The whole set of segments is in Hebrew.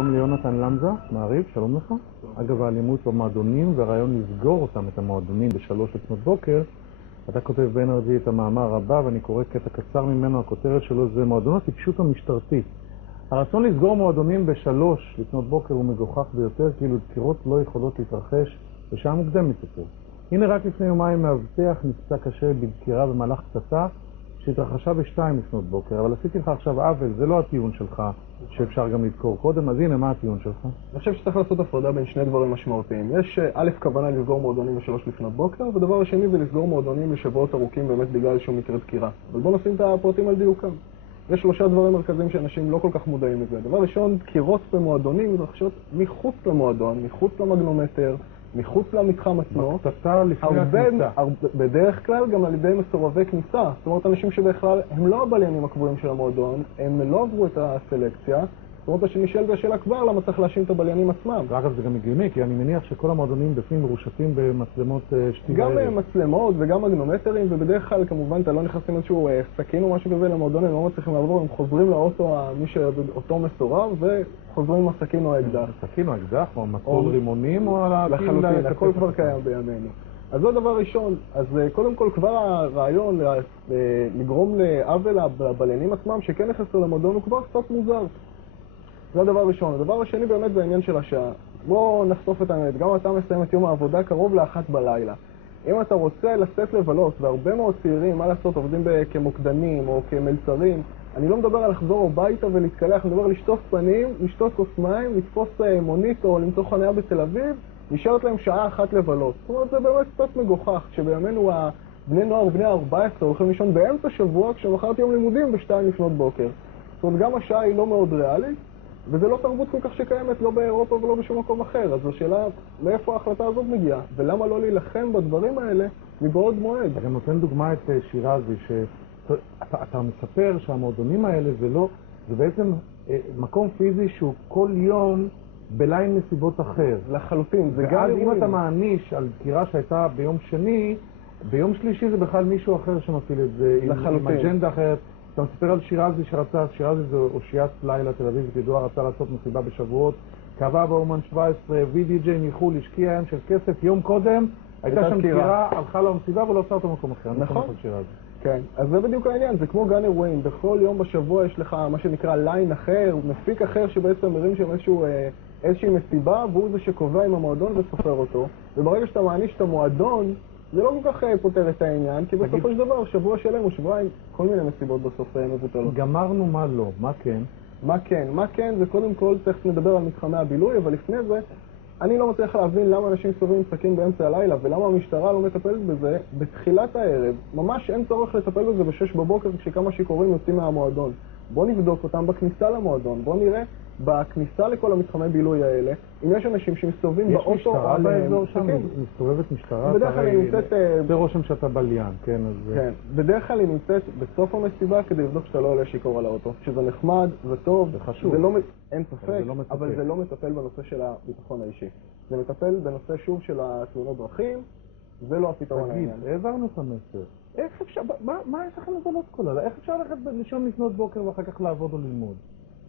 שלום ליונתן למזה, מעריב, שלום לך. אגב, האלימות במועדונים והרעיון לסגור אותם, את המועדונים בשלוש לפנות בוקר, אתה כותב באנרג'י את המאמר הבא, ואני קורא קטע קצר ממנו, הכותרת שלו זה מועדון הטיפשות המשטרתית. הרצון לסגור מועדונים בשלוש לפנות בוקר הוא מגוחך ביותר, כאילו דקירות לא יכולות להתרחש בשעה מוקדמת יותר. הנה רק לפני יומיים מאבטח נפצע קשה בדקירה במהלך קטטה שהתרחשה בשתיים לפנות בוקר, אבל עשיתי לך עכשיו עוול, זה לא הטיעון שלך שאפשר גם לדקור קודם, אז הנה מה הטיעון שלך? אני חושב שצריך לעשות הפרדה בין שני דברים משמעותיים. יש א', כוונה לסגור מועדונים בשלוש לפנות בוקר, ודבר השני זה לסגור מועדונים לשבועות ארוכים באמת בגלל איזשהו מקרה דקירה. אבל בואו נשים את הפרטים על דיוקם. יש שלושה דברים מרכזיים שאנשים לא כל כך מודעים לזה. דבר ראשון, דקירות במועדונים מתרחשות מחוץ למועדון, מחוץ למגנומטר, מחוץ למתחם עצמו. בקטטה לפני הכניסה. בדרך כלל גם על ידי מסורבי כניסה. זאת אומרת, אנשים שבכלל הם לא הבליינים הקבועים של המועדון, הם לא עברו את הסלקציה. זאת אומרת, שנשאלת השאלה כבר למה צריך להאשים את הבליינים עצמם. ואגב, זה גם הגיוני, כי אני מניח שכל המועדונים בפנים מרושתים במצלמות שתי גם בערב. מצלמות וגם מגנומטרים, ובדרך כלל כמובן אתה לא נכנסים איזשהו סכין או משהו כזה למועדון, הם לא מצליחים לעבור, הם חוזרים לאוטו מי שאותו מסורב וחוזרים עם הסכין או האקדח. הסכין או האקדח, או מטול רימונים, או על לחלוטין, הכל כבר קיים בימינו. אז זה דבר ראשון. אז קודם כל כבר הרעיון לגרום לעוול לבליינים עצמם שכן נכנסו למועדון הוא כבר קצת מוזר. זה הדבר הראשון. הדבר השני באמת זה העניין של השעה. בואו נחשוף את האמת. גם אתה מסיים את יום העבודה קרוב לאחת בלילה. אם אתה רוצה לצאת לבלות, והרבה מאוד צעירים, מה לעשות, עובדים כמוקדנים או כמלצרים, אני לא מדבר על לחזור הביתה ולהתקלח, אני מדבר על לשטוף פנים, לשתות כוס מים, לתפוס מונית או למצוא חניה בתל אביב, נשארת להם שעה אחת לבלות. זאת אומרת, זה באמת קצת מגוחך, כשבימינו בני נוער ובני 14 הולכים לישון באמצע שבוע, כשמחרת יום לימודים בשתיים לפנות בוקר. זאת אומרת, גם השעה היא לא מאוד ריאלית, וזה לא תרבות כל כך שקיימת לא באירופה ולא בשום מקום אחר. אז השאלה, מאיפה ההחלטה הזאת מגיעה? ולמה לא להילחם בדברים האלה מבעוד מועד? אתה גם נותן דוגמה את שירזי, שאתה מספר שהמועדונים האלה זה בעצם מקום פיזי שהוא כל יום בליין מסיבות אחר. לחלוטין, זה גם ואז אם אירועים. אתה מעניש על דקירה שהייתה ביום שני, ביום שלישי זה בכלל מישהו אחר שמפעיל את זה, עם אג'נדה אחרת. אתה מספר על שירזי שירזי זו אושיית לילה תל אביב, ידוע, רצה לעשות מסיבה בשבועות, קבע באומן 17, VDJ מחול, השקיע ים של כסף, יום קודם, הייתה שם דקירה, הלכה לו המסיבה ולא עושה אותו מקום אחר. נכון. כן, אז זה בדיוק העניין, זה כמו גן אירועים, בכל יום בשבוע יש לך מה שנקרא ליין אחר, מפיק אחר שבעצם מרים שם איזושהי מסיבה, והוא זה שקובע עם המועדון וסופר אותו, וברגע שאתה מעניש את המועדון, זה לא כל כך פותר את העניין, כי בסופו של דבר, שבוע שלם או שבועיים, כל מיני מסיבות בסוף מבוטלות. גמרנו מה לא, מה כן? מה כן, זה קודם כל, תכף נדבר על מתחמי הבילוי, אבל לפני זה, אני לא מצליח להבין למה אנשים סובבים סכין באמצע הלילה, ולמה המשטרה לא מטפלת בזה בתחילת הערב. ממש אין צורך לטפל בזה ב-6 בבוקר, כשכמה שיכורים יוצאים מהמועדון. בוא נבדוק אותם בכניסה למועדון, בוא נראה בכניסה לכל המתחמי בילוי האלה, אם יש אנשים שמסתובבים באוטו... יש משטרה באזור שם? מסתובבת משטרה? בדרך כלל היא נמצאת... זה רושם שאתה בליין, כן? כן, בדרך כלל היא נמצאת בסוף המסיבה כדי לבדוק שאתה לא עולה שיקור על האוטו. שזה נחמד, זה טוב, זה חשוב. אין ספק, אבל זה לא מטפל בנושא של הביטחון האישי. זה מטפל בנושא שוב של התאונות דרכים, זה לא הפתרון העניין. תגיד, העברנו את המסר. איך אפשר, מה יש לכם לבלות כל הלילה? איך אפשר ללכת לישון לפנות בוקר ואחר כך לעבוד או ללמוד?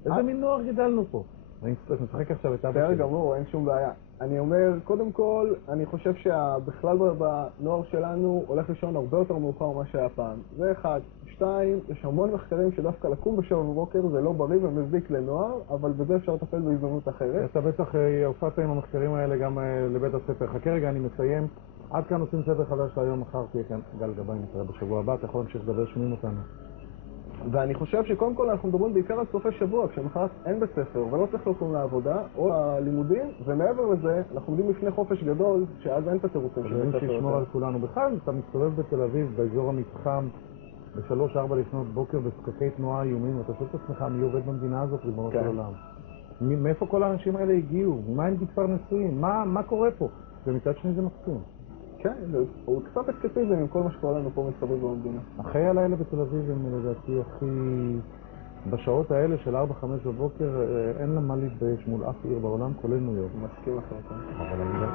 איזה מין נוער גידלנו פה? אני משחק עכשיו את אבא שלי. בסדר גמור, אין שום בעיה. אני אומר, קודם כל, אני חושב שבכלל בנוער שלנו הולך לישון הרבה יותר מאוחר ממה שהיה פעם. זה אחד. שתיים, יש המון מחקרים שדווקא לקום ב7 בבוקר זה לא בריא ומזיק לנוער, אבל בזה אפשר לטפל בהזדמנות אחרת. אתה בטח הופעת עם המחקרים האלה גם לבית הספר. חכה רגע, אני מסיים. עד כאן עושים סדר חדש להיום, מחר תהיה כאן גל גבאי נתראה בשבוע הבא, אתה יכול להמשיך לדבר, שומעים אותנו. ואני חושב שקודם כל אנחנו מדברים בעיקר על סופי שבוע, כשמחר אין בית ספר ולא צריך לקום לעבודה או ללימודים, ומעבר לזה אנחנו עומדים לפני חופש גדול, שאז אין את התירוצים של בית ספר. שישמור על כולנו. בכלל, אתה מסתובב בתל אביב, באזור המתחם, ב3-4 לפנות בוקר, בפקקי תנועה איומים, ואתה שואל את עצמך מי עובד במדינה הזאת, ריבונו של עולם. מאיפה כל האנשים האלה הגיעו? ממה הם מתפרנסים? מה קורה פה? ומצד שני זה מקסים. כן, הוא קצת אסקפיזם עם כל מה שקורה לנו פה מסביב במדינה. החיי הלילה בתל אביב הם לדעתי הכי... בשעות האלה של 4-5 בבוקר אין לה מה להתבייש מול אף עיר בעולם, כולל ניו יורק. מסכים אחר כך. אבל אני לא...